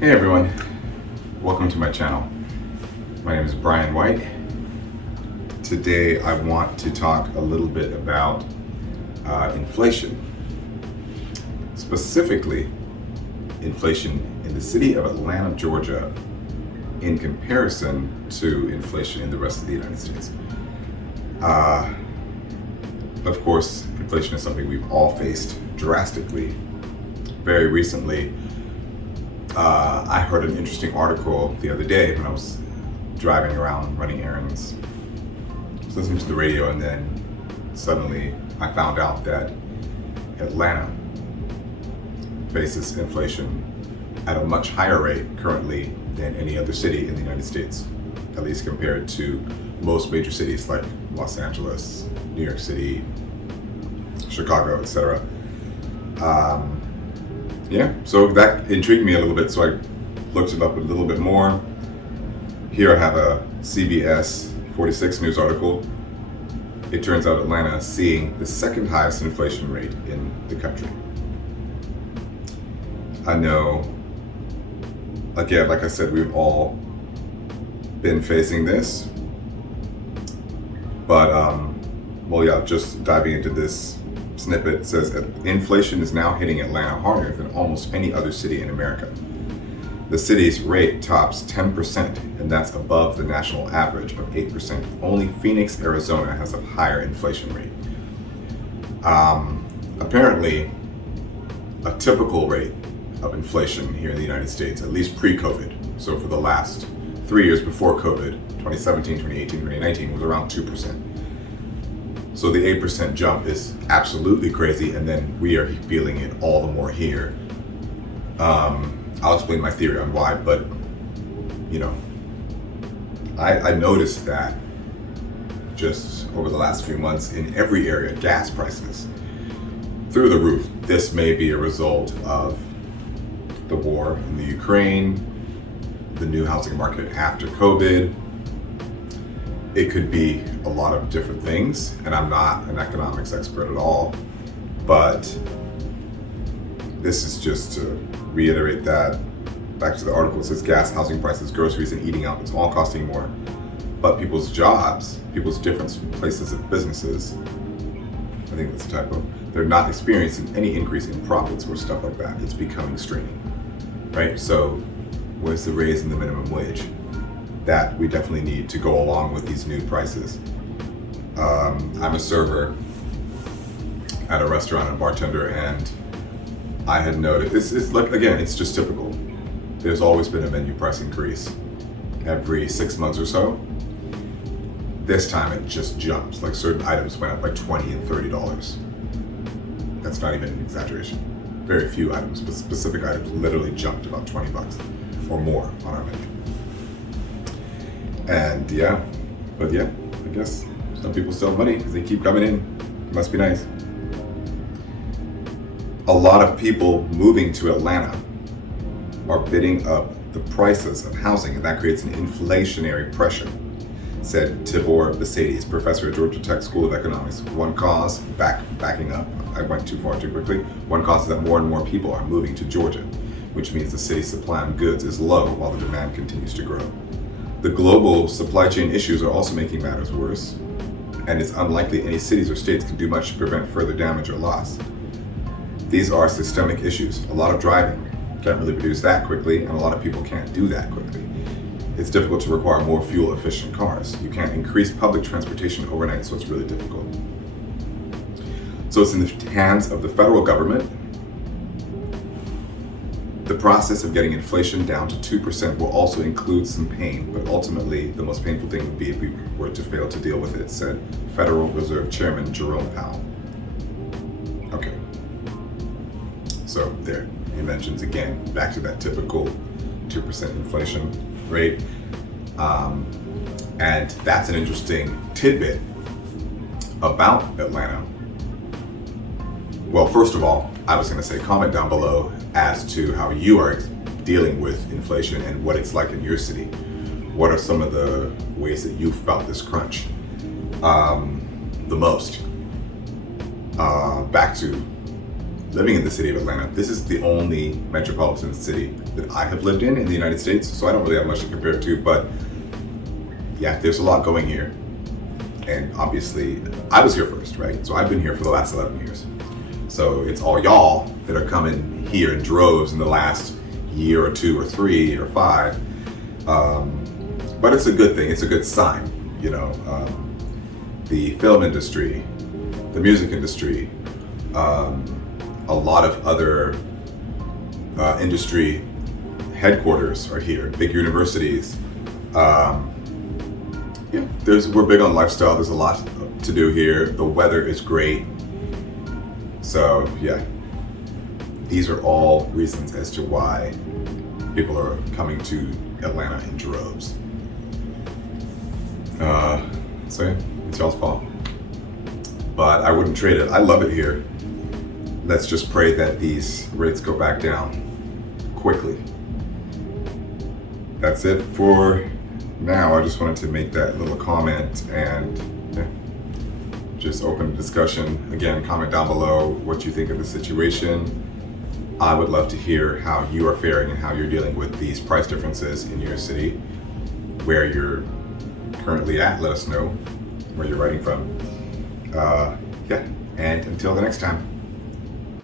Hey everyone, welcome to my channel. My name is Brian White. Today I want to talk a little bit about inflation. Specifically, inflation in the city of Atlanta, Georgia, in comparison to inflation in the rest of the United States. Of course, inflation is something we've all faced drastically. Very recently, I heard an interesting article the other day when I was driving around running errands. I was listening to the radio, and then suddenly I found out that Atlanta faces inflation at a much higher rate currently than any other city in the United States, at least compared to most major cities like Los Angeles, New York City, Chicago, etc. So that intrigued me a little bit, so I looked it up a little bit more. Here I have a CBS 46 news article. It turns out Atlanta is seeing the second highest inflation rate in the country. I know, again, like I said, we've all been facing this. But, just diving into this snippet, says inflation is now hitting Atlanta harder than almost any other city in America. The city's rate tops 10%, and that's above the national average of 8%. Only Phoenix, Arizona has a higher inflation rate. Apparently, a typical rate of inflation here in the United States, at least pre-COVID, so for the last 3 years before COVID, 2017, 2018, 2019, was around 2%. So the 8% jump is absolutely crazy, and then we are feeling it all the more here. I'll explain my theory on why, but I noticed that just over the last few months in every area, gas prices through the roof. This may be a result of the war in the Ukraine, the new housing market after COVID. It could be a lot of different things, and I'm not an economics expert at all, but this is just to reiterate that. Back to the article, it says gas, housing prices, groceries, and eating out, it's all costing more. But people's jobs, people's different places of businesses, I think that's a typo, they're not experiencing any increase in profits or stuff like that. It's becoming straining, right? So where's the raise in the minimum wage? That we definitely need to go along with these new prices. I'm a server at a restaurant and bartender, and I had noticed, it's like, again, it's just typical. There's always been a menu price increase every 6 months or so. This time it just jumped, like certain items went up by $20 and $30. That's not even an exaggeration. Very few items, but specific items literally jumped about $20 or more on our menu. And I guess some people still have money because they keep coming in. It must be nice. A lot of people moving to Atlanta are bidding up the prices of housing, and that creates an inflationary pressure, said Tibor Besaidis, professor at Georgia Tech School of Economics. One cause, backing up, I went too far too quickly. One cause is that more and more people are moving to Georgia, which means the city's supply of goods is low while the demand continues to grow. The global supply chain issues are also making matters worse, and it's unlikely any cities or states can do much to prevent further damage or loss. These are systemic issues. A lot of driving can't really produce that quickly, and a lot of people can't do that quickly. It's difficult to require more fuel-efficient cars. You can't increase public transportation overnight, so it's really difficult. So it's in the hands of the federal government. The process of getting inflation down to 2% will also include some pain, but ultimately the most painful thing would be if we were to fail to deal with it, said Federal Reserve Chairman Jerome Powell. Okay. So there, he mentions again, back to that typical 2% inflation rate. And that's an interesting tidbit about Atlanta. Well, first of all, I was going to say comment down below as to how you are dealing with inflation and what it's like in your city. What are some of the ways that you felt this crunch the most? Back to living in the city of Atlanta. This is the only metropolitan city that I have lived in the United States, so I don't really have much to compare it to, but yeah, there's a lot going here. And obviously, I was here first, right? So I've been here for the last 11 years. So it's all y'all that are coming here in droves in the last year or 2 or 3 or 5. But it's a good thing, it's a good sign, you know. The film industry, the music industry, a lot of other industry headquarters are here, big universities. Yeah, we're big on lifestyle. There's a lot to do here. The weather is great. So yeah, these are all reasons as to why people are coming to Atlanta in droves. So yeah, it's y'all's fault. But I wouldn't trade it. I love it here. Let's just pray that these rates go back down quickly. That's it for now. I just wanted to make that little comment and just open a discussion. Again, comment down below what you think of the situation. I would love to hear how you are faring and how you're dealing with these price differences in your city, where you're currently at. Let us know where you're writing from. Yeah, and until the next time.